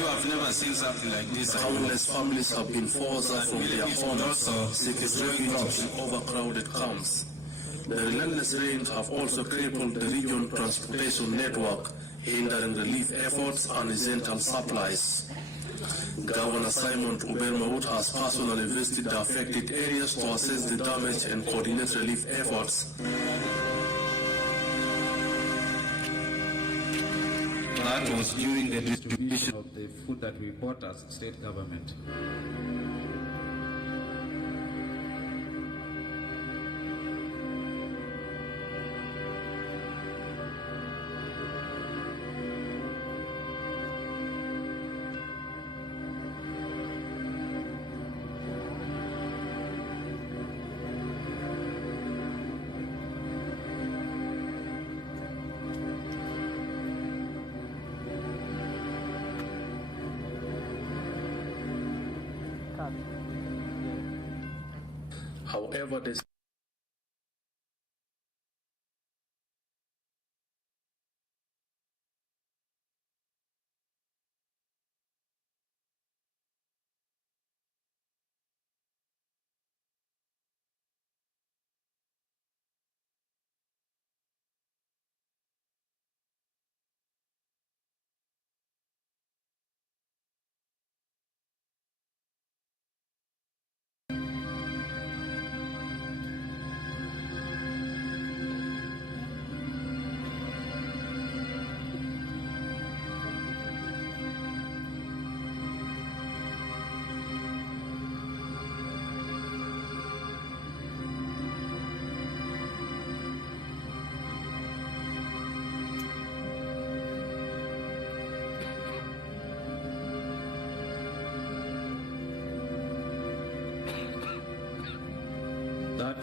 you have never seen something like this. Countless families have been forced out from their homes, seeking refuge in overcrowded camps. The relentless rains have also crippled the region transportation network, hindering relief efforts and essential supplies. Governor Simon Ubermaut has personally visited the affected areas to assess the damage and coordinate relief efforts. That was during the distribution of the food that we bought as state government. However, this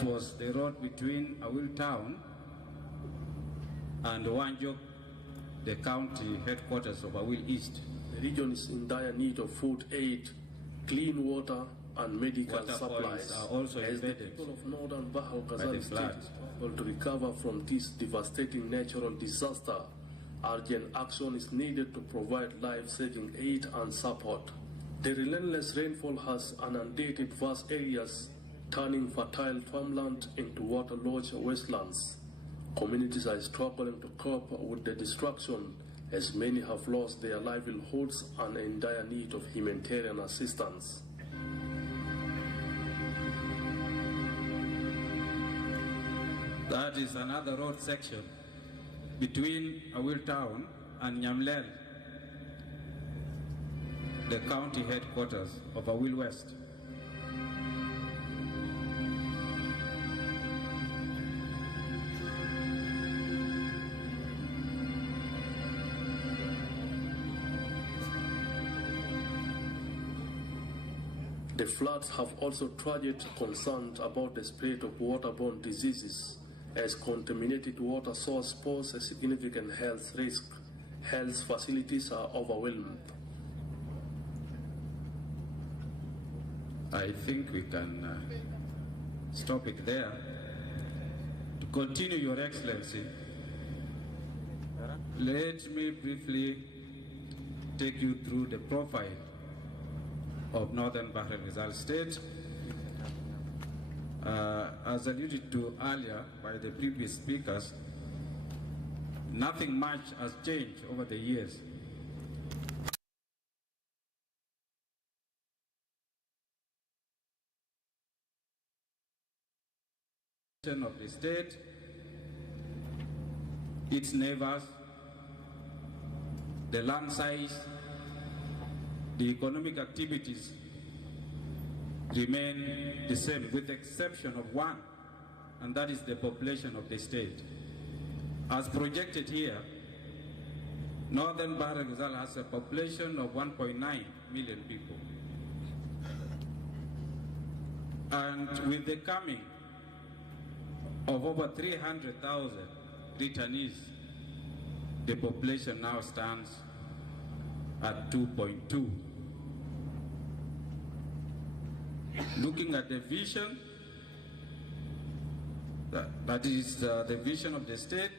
was the road between Awil town and Wanjok, the county headquarters of Awil East. The region is in dire need of food aid, clean water, and medical supplies. Are also as the embedded people of northern Bahr el Ghazal state struggle to recover from this devastating natural disaster, urgent action is needed to provide life-saving aid and support. The relentless rainfall has inundated vast areas, turning fertile farmland into waterlogged wastelands. Communities are struggling to cope with the destruction, as many have lost their livelihoods and are in dire need of humanitarian assistance. That is another road section between Awil town and Nyamlel, the county headquarters of Awil West. The floods have also raised concerns about the spread of waterborne diseases, as contaminated water source pose a significant health risk. Health facilities are overwhelmed. I think we can stop it there. To continue, Your Excellency, let me briefly take you through the profile of Northern Bahr el Ghazal State. As alluded to earlier by the previous speakers, nothing much has changed over the years. Of the state, its neighbors, the land size, the economic activities remain the same, with the exception of one, and that is the population of the state. As projected here, Northern Bahr el Ghazal has a population of 1.9 million people. And with the coming of over 300,000 returnees, the population now stands at 2.2. Looking at the vision, that is the vision of the state,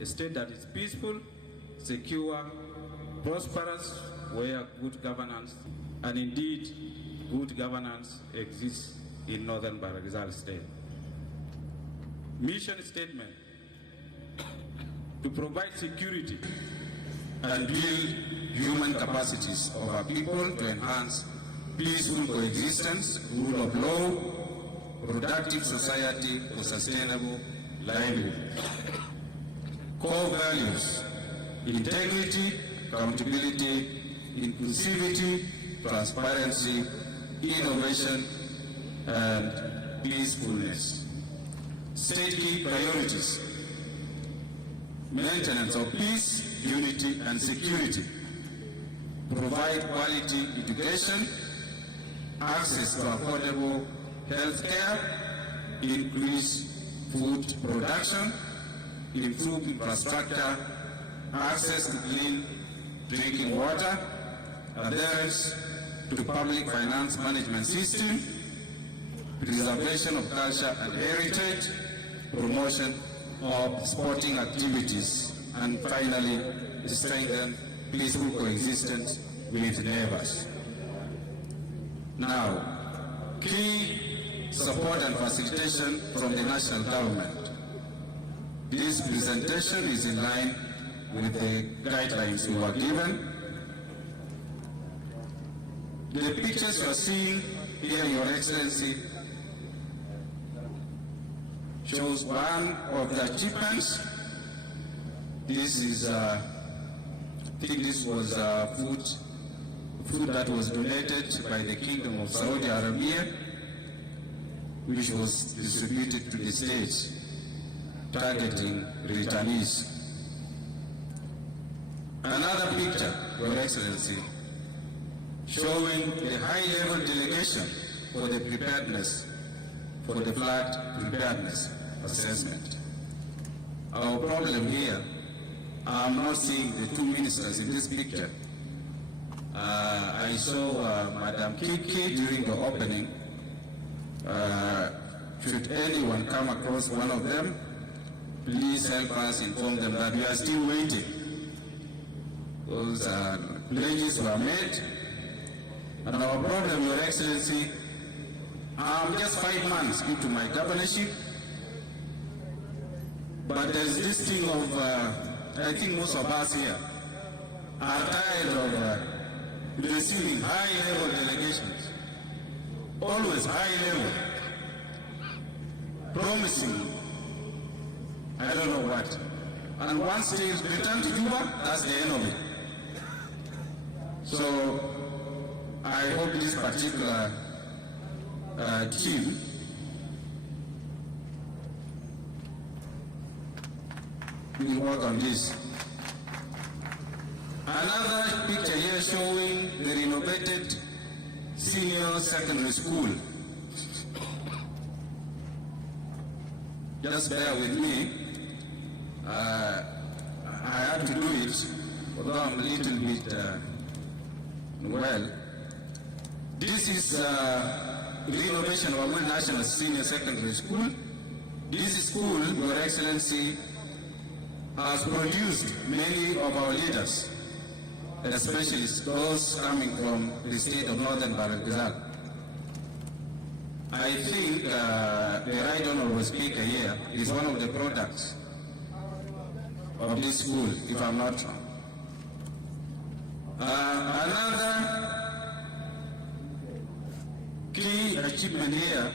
a state that is peaceful, secure, prosperous, where good governance, and indeed good governance, exists in northern Baragazal state. Mission statement: to provide security and build human capacities of our people to enhance peaceful coexistence, rule of law, productive society for sustainable livelihood. Core values: integrity, accountability, inclusivity, transparency, innovation, and peacefulness. State key priorities: maintenance of peace, unity, and security. Provide quality education, access to affordable health care, increase food production, improve infrastructure, access to clean drinking water, adherence to public finance management system, preservation of culture and heritage, promotion of sporting activities, and finally, strengthen peaceful coexistence with neighbors. Now, key support and facilitation from the national government. This presentation is in line with the guidelines we were given. The pictures you are seeing here, Your Excellency, shows one of the achievements. This is, I think this was food that was donated by the Kingdom of Saudi Arabia, which was distributed to the states, targeting returnees. Another picture, Your Excellency, showing the high-level delegation for the preparedness, for the flood preparedness assessment. Our problem here, I'm not seeing the two ministers in this picture. I saw Madam Kiir during the opening. Should anyone come across one of them, please help us inform them that we are still waiting. Those pledges were made. And our problem, Your Excellency, I'm just 5 months into my governorship, but there's this thing of, I think most of us here are tired of receiving high-level delegations, always high-level, promising, I don't know what. And once they return to Cuba, that's the end of it. So I hope this particular team will work on this. Another picture here showing the renovated senior secondary school. Just bear with me. I had to do it, although I'm a little bit well. This is renovation of our national senior secondary school. This school, Your Excellency, has produced many of our leaders, especially those coming from the state of Northern Baragazal. I think the Right Honourable Speaker here is one of the products of this school, if I'm not wrong. Another key achievement here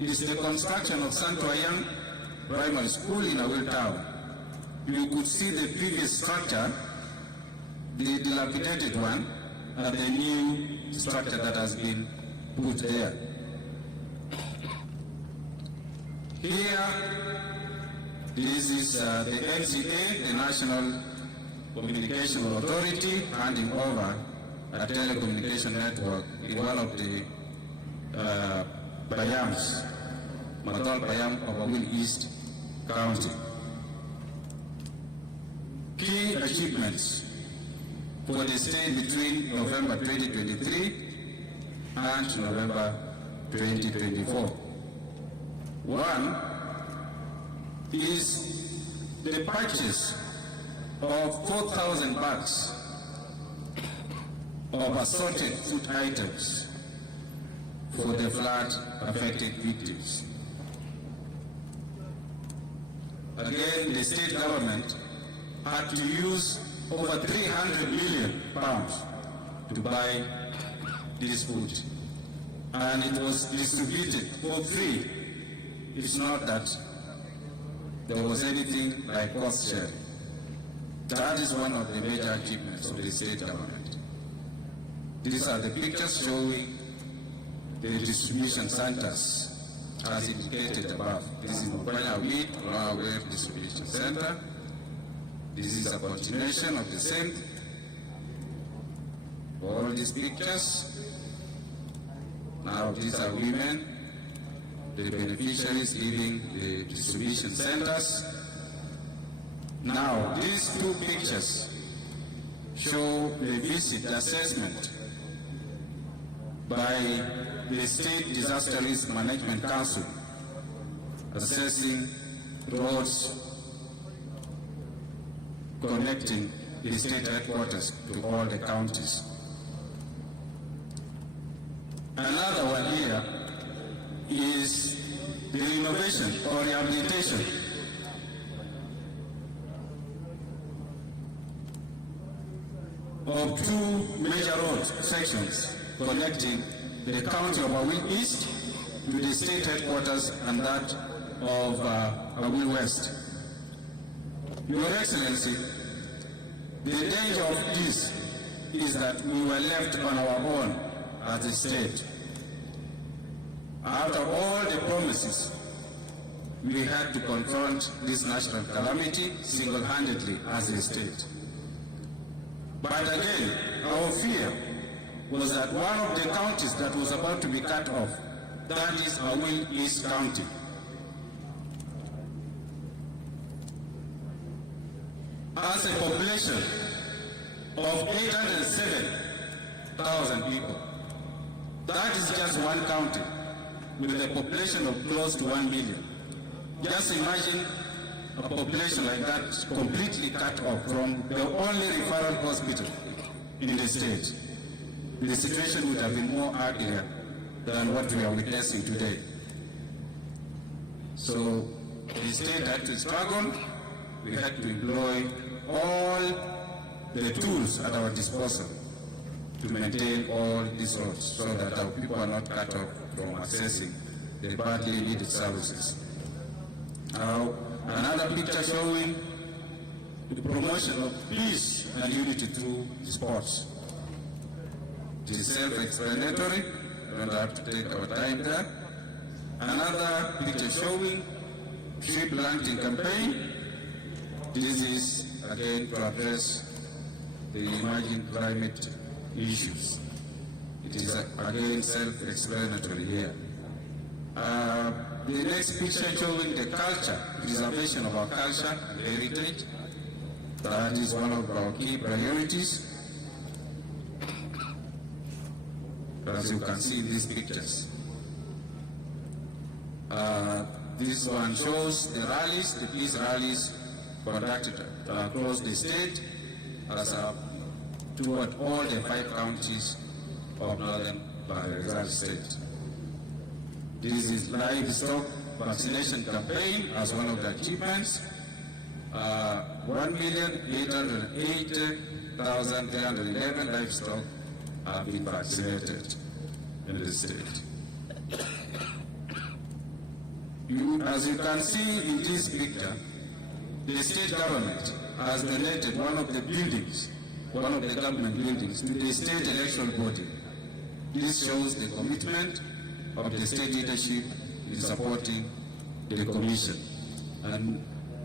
is the construction of Santoyang Primary School in Awil Town. You could see the previous structure, the dilapidated one, and the new structure that has been put there. Here, this is the NCA, the National Communication Authority, handing over a telecommunication network in one of the Payams, Matol Payam of Awil East County. Key achievements for the state between November 2023 and November 2024. One is the purchase of 4,000 bags of assorted food items for the flood-affected victims. Again, the state government had to use over 300 million pounds to buy this food, and it was distributed for free. It's not that there was anything like cost sharing. That is one of the major achievements of the state government. These are the pictures showing the distribution centers as indicated above. This is Mupanya Wheat Wave Distribution Center. This is a continuation of the same. For all these pictures, now these are women, the beneficiaries leaving the distribution centers. Now, these two pictures show the visit assessment by the State Disaster Risk Management Council assessing roads connecting the state headquarters to all the counties. Another one here is the renovation or rehabilitation of two major road sections connecting the county of Awil East to the state headquarters and that of Awil West. Your Excellency, the danger of this is that we were left on our own as a state. After all the promises, we had to confront this national calamity single-handedly as a state. But again, our fear was that one of the counties that was about to be cut off, that is Awil East County. As a population of 807,000 people, that is just one county with a population of close to 1 million. Just imagine a population like that completely cut off from the only referral hospital in the state. The situation would have been more uglier than what we are witnessing today. So the state had to struggle. We had to employ all the tools at our disposal to maintain all these roads so that our people are not cut off from accessing the badly needed services. Now, another picture showing the promotion of peace and unity through sports. It is self-explanatory. We don't have to take our time there. Another picture showing tree planting campaign. This is again to address the emerging climate issues. It is again self-explanatory here. The next picture showing the culture, preservation of our culture and heritage. That is one of our key priorities. As you can see in these pictures. This one shows the rallies, the peace rallies conducted across the state as toward all the 5 counties of northern Mayardit state. This is livestock vaccination campaign as one of the achievements. 1,808,311 livestock have been vaccinated in the state. As you can see in this picture, the state government has donated one of the buildings, one of the government buildings, to the state electoral body. This shows the commitment of the state leadership in supporting the commission. And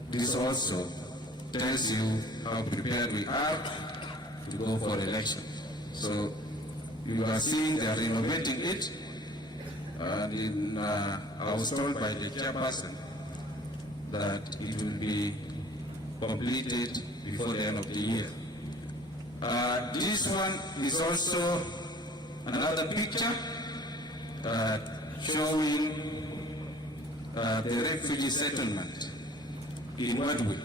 this also tells you how prepared we are to go for election. So you are seeing they are renovating it. And I was told by the chairperson that it will be completed before the end of the year. This one is also another picture showing the refugee settlement in Wadwil.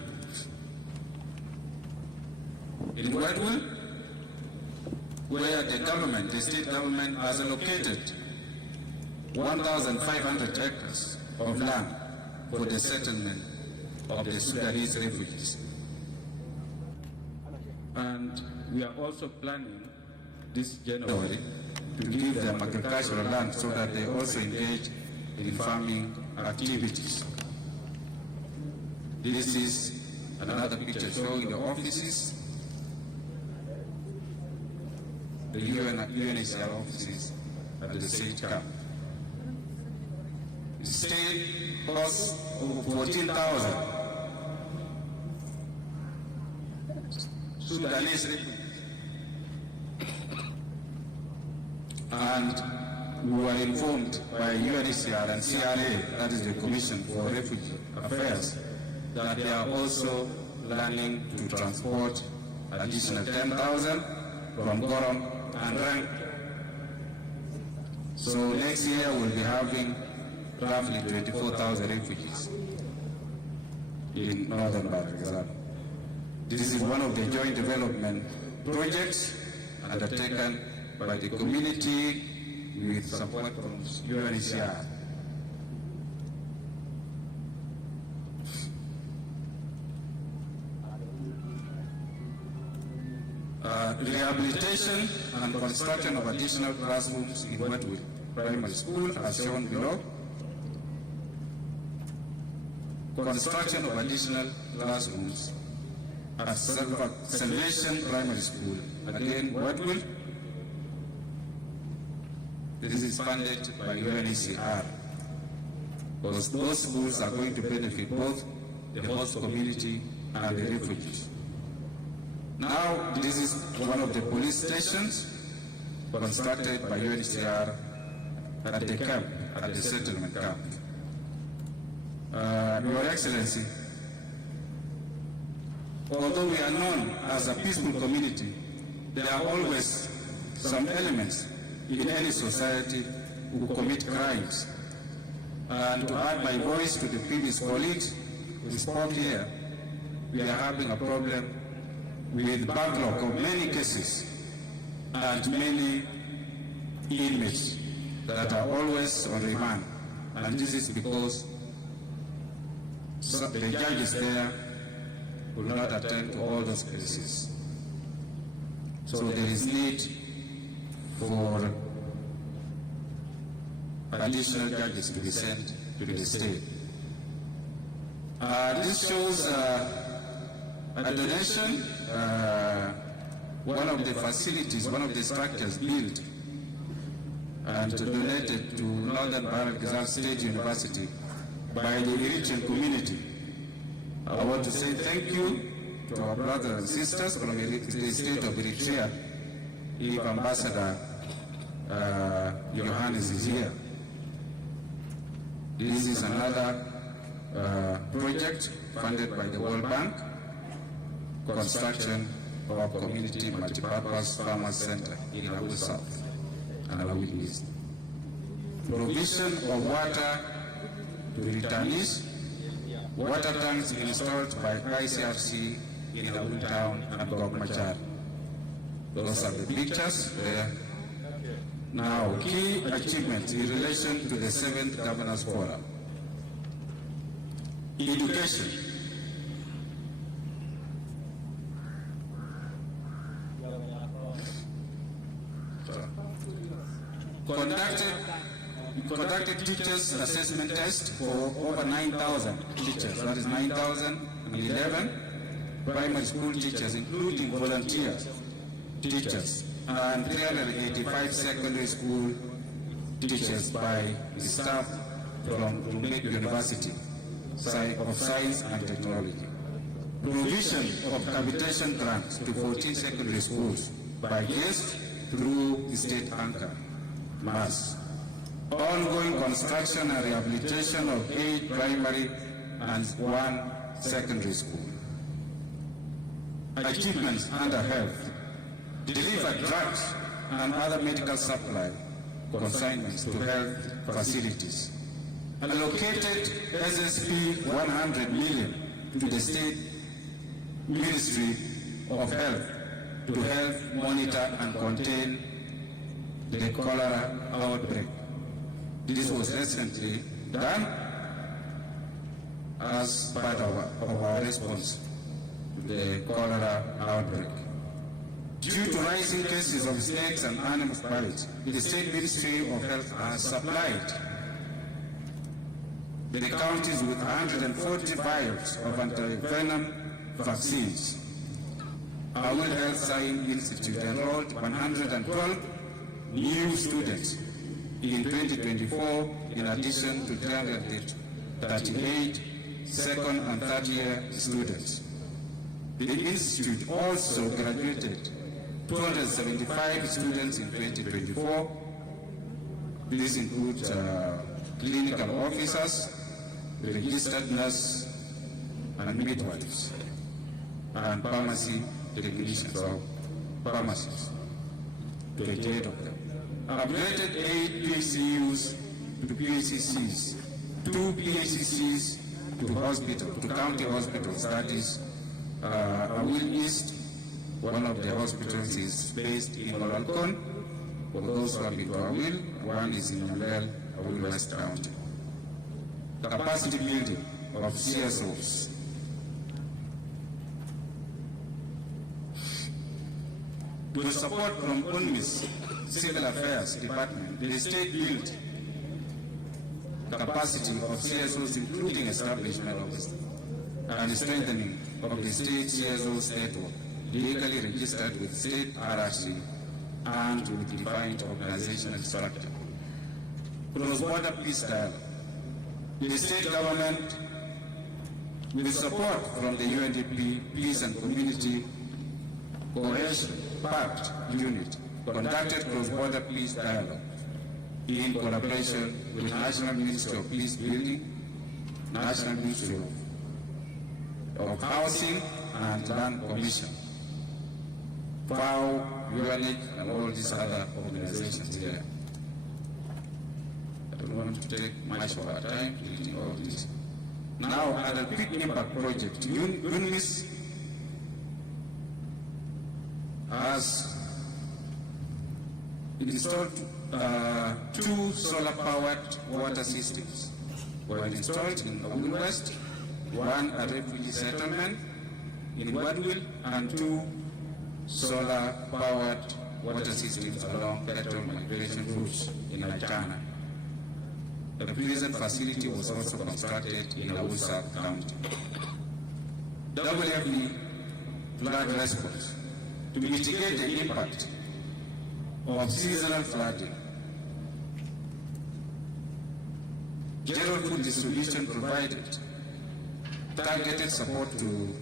In Wadwil, where the state government has allocated 1,500 acres of land for the settlement of the Sudanese refugees. And we are also planning this January to give them agricultural land so that they also engage in farming activities. This is another picture showing the offices, the UNHCR offices at the state camp. The state costs over 14,000 Sudanese refugees. And we were informed by UNHCR and CRA, that is the Commission for Refugee Affairs, that they are also planning to transport additional 10,000 from Gorom and Rang. So next year we'll be having roughly 24,000 refugees in northern Bahr-el-Ghazal. This is one of the joint development projects undertaken by the community with support from UNHCR. Rehabilitation and construction of additional classrooms in Wetwood Primary School as shown below. Construction of additional classrooms at Salva Primary School, again Wetwood. This is funded by UNHCR because those schools are going to benefit both the host community and the refugees. Now, this is one of the police stations constructed by UNHCR at the camp, at the settlement camp. Your Excellency, although we are known as a peaceful community, there are always some elements in any society who commit crimes. And to add my voice to the previous colleagues who spoke here, we are having a problem with backlog of many cases and many inmates that are always on remand. And this is because the judges there will not attend to all those cases. So there is need for additional judges to be sent to the state. This shows a donation, one of the facilities, one of the structures built and donated to Northern Bahr-el-Ghazal State University by the Eritrean community. I want to say thank you to our brothers and sisters from the state of Eritrea, if Ambassador Johannes is here. This is another project funded by the World Bank, construction of a community multipurpose farmers center in Abu South and Abu East. Provision of water to returnees, water tanks installed by ICRC in Abu Town and Gogmachar. Those are the pictures there. Now, key achievements in relation to the 7th Governors Forum. Education. Conducted teachers assessment test for over 9,000 teachers, that is 9,011 primary school teachers, including volunteer teachers, and 385 secondary school teachers by the staff from Rumbek University of Science and Technology. Provision of capitation grants to 14 secondary schools by guests through the state anchor, MAS. Ongoing construction and rehabilitation of 8 primary and 1 secondary school. Achievements under health. Delivered drugs and other medical supply consignments to health facilities. Allocated SSP 100 million to the State Ministry of Health to help monitor and contain the cholera outbreak. This was recently done as part of our response to the cholera outbreak. Due to rising cases of snakes and animal bites, the State Ministry of Health has supplied the counties with 140 vials of anti-venom vaccines. Our Health Science Institute enrolled 112 new students in 2024, in addition to 338 second and third year students. The institute also graduated 275 students in 2024. This includes clinical officers, registered nurses and midwives, and pharmacy technicians or pharmacists, 28 of them. Upgraded 8 PCUs to PCCs, 2 PCCs to county hospitals. That is, Awil East, one of the hospitals is based in Moralcon, for those who have been to Awil, one is in Awil West County. Capacity building of CSOs. With support from UNMIS Civil Affairs Department, the state built the capacity of CSOs, including establishment of and strengthening of the state CSOs network, legally registered with state RRC and with defined organizational structure. Cross-border peace dialogue. The state government, with support from the UNDP Peace and Community Cohesion Pact Unit, conducted cross-border peace dialogue in collaboration with National Ministry of Peace Building, National Ministry of Housing and Land Commission, FAO, UNH, and all these other organizations here. I don't want to take much of our time reading all this. Now, at the Big Impact Project, UNMIS has installed 2 solar-powered water systems. Were installed in Awil West, 1 at refugee settlement in Wadwil, and 2 solar-powered water systems along cattle migration routes in Ajana. A prison facility was also constructed in Awil South County. WFP flood response. To mitigate the impact of seasonal flooding, general food distribution provided targeted support to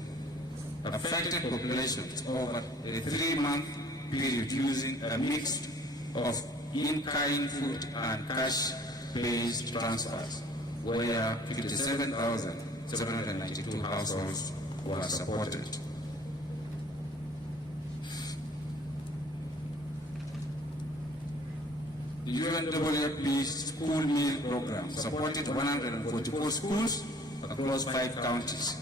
affected populations over a 3-month period using a mix of in-kind food and cash-based transfers, where 57,792 households were supported. The UNWFP school meal program supported 144 schools across 5 counties,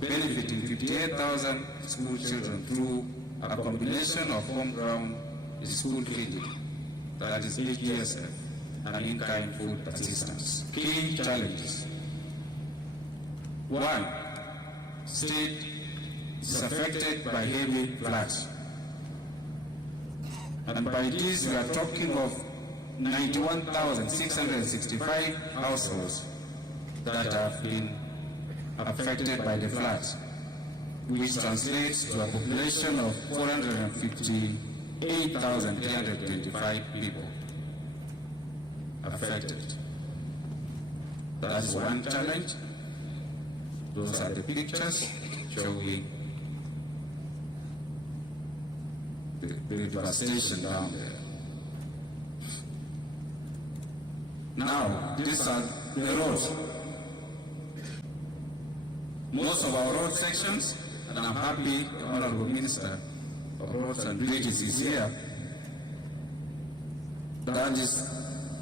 benefiting 58,000 school children through a combination of home-ground school feeding, that is HGSF, and in-kind food assistance. Key challenges. 1. State is affected by heavy floods. And by this, we are talking of 91,665 households that have been affected by the floods, which translates to a population of 458,325 people affected. That is one challenge. Those are the pictures showing the devastation down there. Now, these are the roads. Most of our road sections, and I'm happy the Honourable Minister of Roads and Bridges is here. That is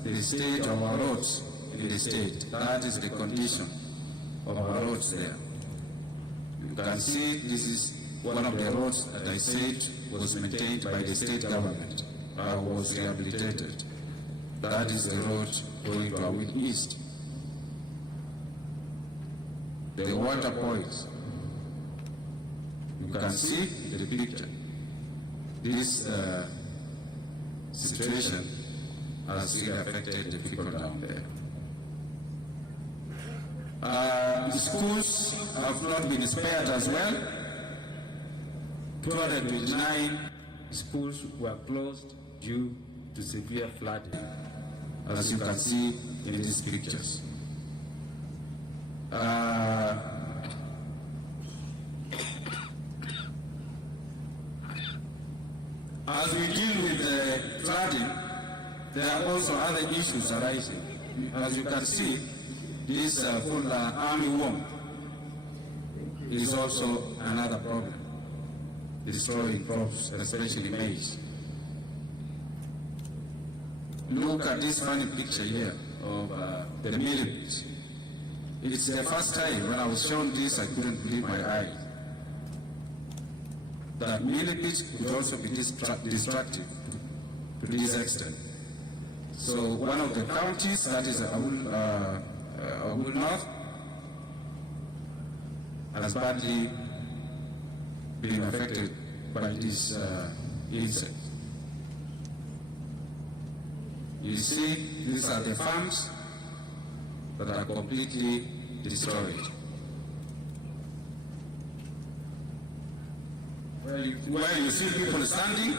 the state of our roads in the state. That is the condition of our roads there. You can see this is one of the roads that I said was maintained by the state government, was rehabilitated. That is the road going to Awil East. The water points. You can see the picture. This situation has really affected the people down there. The schools have not been spared as well. 229 schools were closed due to severe flooding, as you can see in these pictures. As we deal with the flooding, there are also other issues arising. As you can see, this full army worm is also another problem, destroying crops, especially maize. Look at this funny picture here of the millipedes. It's the first time when I was shown this, I couldn't believe my eyes. That millipedes could also be destructive to this extent. So one of the counties, that is Awil North, has badly been affected by this insect. You see, these are the farms that are completely destroyed. Where you see people standing,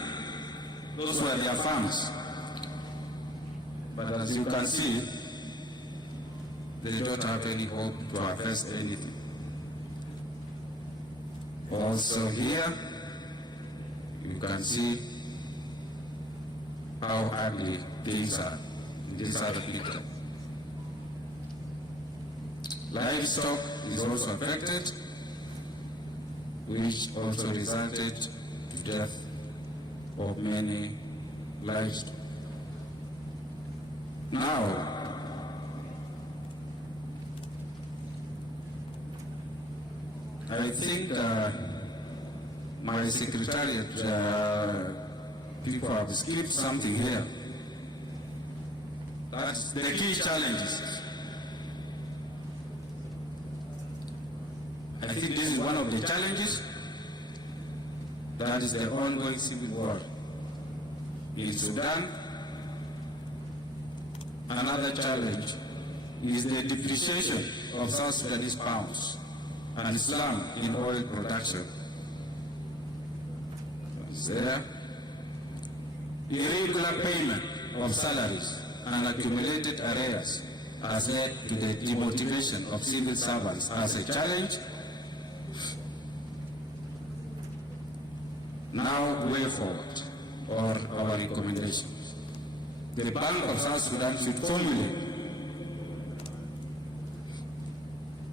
those were their farms. But as you can see, they don't have any hope to harvest anything. Also here, you can see how ugly things are in this other picture. Livestock is also affected, which also resulted to death of many livestock. Now, I think my secretariat people have skipped something here. That's the key challenges. I think this is one of the challenges. That is the ongoing civil war in Sudan. Another challenge is the depreciation of South Sudanese pounds and Islam in oil production. There, irregular payment of salaries and accumulated arrears has led to the demotivation of civil servants as a challenge. Now, way forward, or our recommendations. The Bank of South Sudan should formulate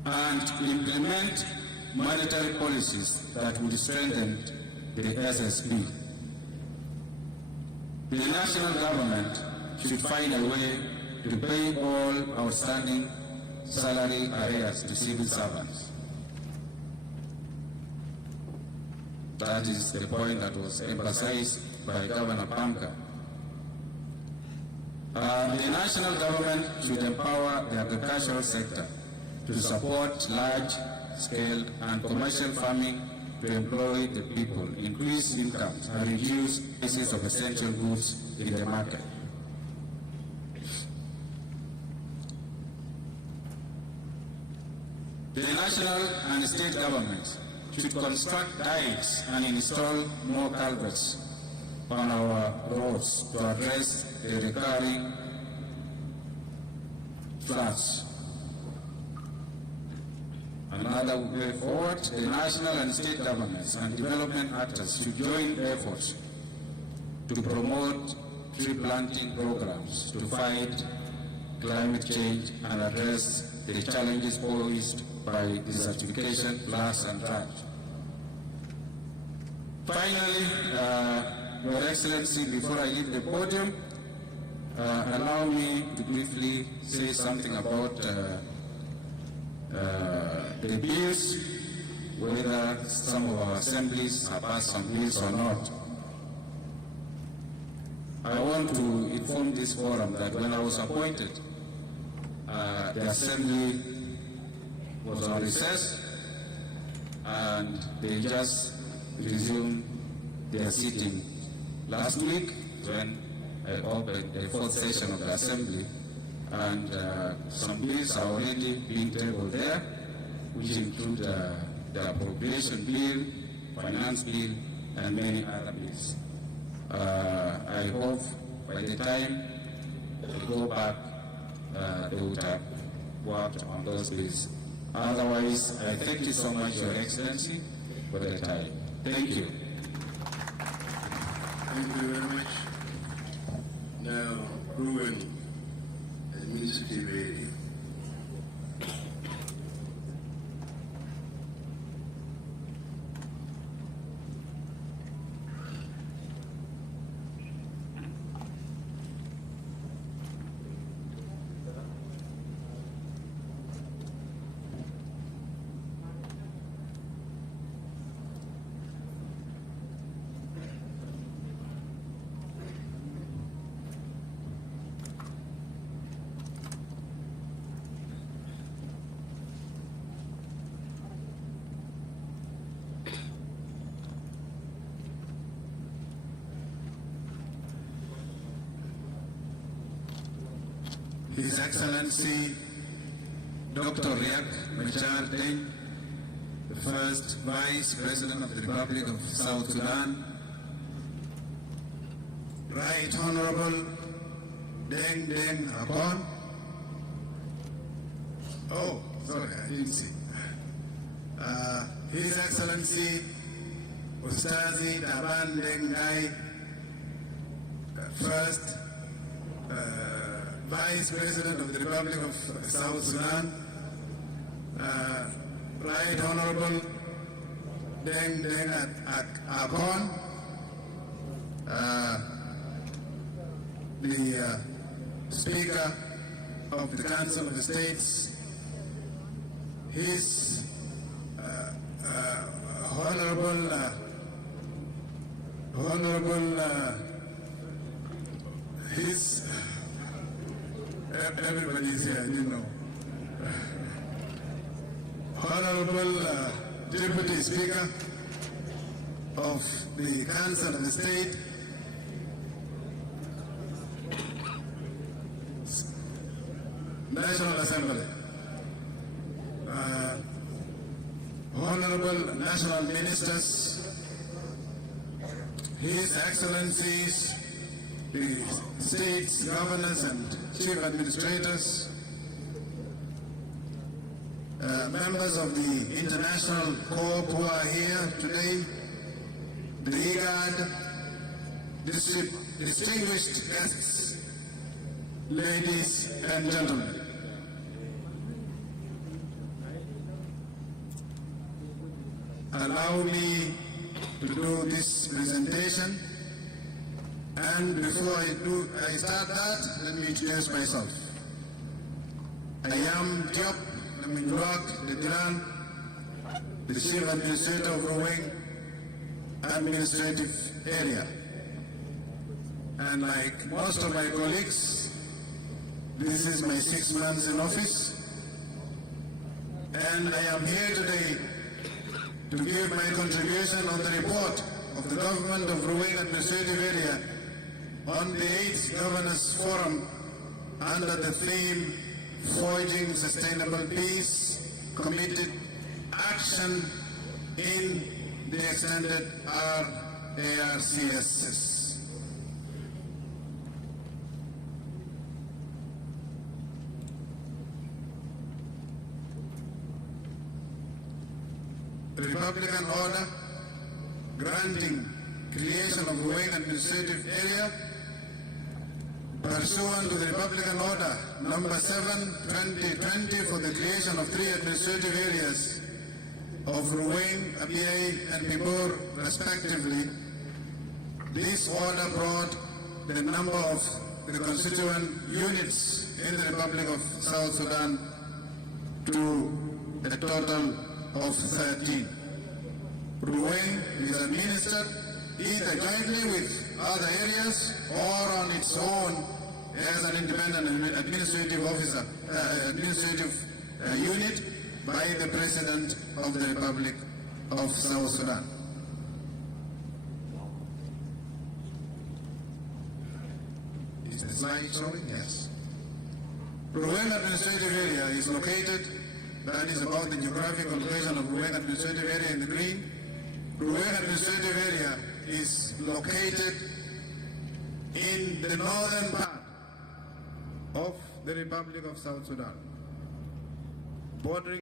and implement monetary policies that will strengthen the SSB. The national government should find a way to pay all outstanding salary arrears to civil servants. That is the point that was emphasized by Governor Panka. The national government should empower the agricultural sector to support large-scale and commercial farming to employ the people, increase incomes, and reduce prices of essential goods in the market. The national and state governments should construct dikes and install more culverts on our roads to address the recurring floods. Another way forward, the national and state governments and development actors should join efforts to promote tree planting programs to fight climate change and address the challenges posed by desertification, floods, and drought. Finally, Your Excellency, before I leave the podium, allow me to briefly say something about the bills whether some of our assemblies have passed some bills or not. I want to inform this forum that when I was appointed, the assembly was on recess and they just resumed their sitting last week when I opened the fourth session of the assembly, and some bills are already being tabled there, which include the appropriation bill, finance bill, and many other bills. I hope by the time we go back, they would have worked on those bills. Otherwise, I thank you so much, Your Excellency, for the time. Thank you. Thank you very much. Now, Ruben, Administrative Area. His Excellency Dr. Riek Mayardit, the first Vice President of the Republic of South Sudan, Right Honourable Deng Deng Akon. Oh, sorry, I didn't see. His Excellency Ustazi Taban Deng Gai, first Vice President of the Republic of South Sudan, Right Honourable Deng Deng Akon, the Speaker of the Council of the States, His His everybody is here, you know. Honorable Deputy Speaker of the Council of the State, National Assembly, Honorable National Ministers, His Excellencies, the states, governors, and chief administrators, members of the International Corps who are here today, the IGAD, distinguished guests, ladies and gentlemen. Allow me to do this presentation. And before I start that, let me introduce myself. I am Diop Laminduak Dediran, the Chief Administrator of Rowing Administrative Area. And like most of my colleagues, this is my 6 months in office. And I am here today to give my contribution on the report of the Government of Rowing Administrative Area on the 8th Governors Forum under the theme Forging Sustainable Peace, Committed Action in the extended R-ARCSS. The Republican Order granting creation of Rowing Administrative Area pursuant to the Republican Order number 7/2020 for the creation of 3 administrative areas of Rowing, Abyei, and Pibor respectively. This order brought the number of the constituent units in the Republic of South Sudan to a total of 13. Ruweng is administered either jointly with other areas or on its own as an independent administrative officer, unit by the President of the Republic of South Sudan. Is the slide showing? Yes. Ruweng administrative area is located, that is about the geographical location of Ruweng administrative area in the green. Ruweng administrative area is located in the northern part of the Republic of South Sudan, bordering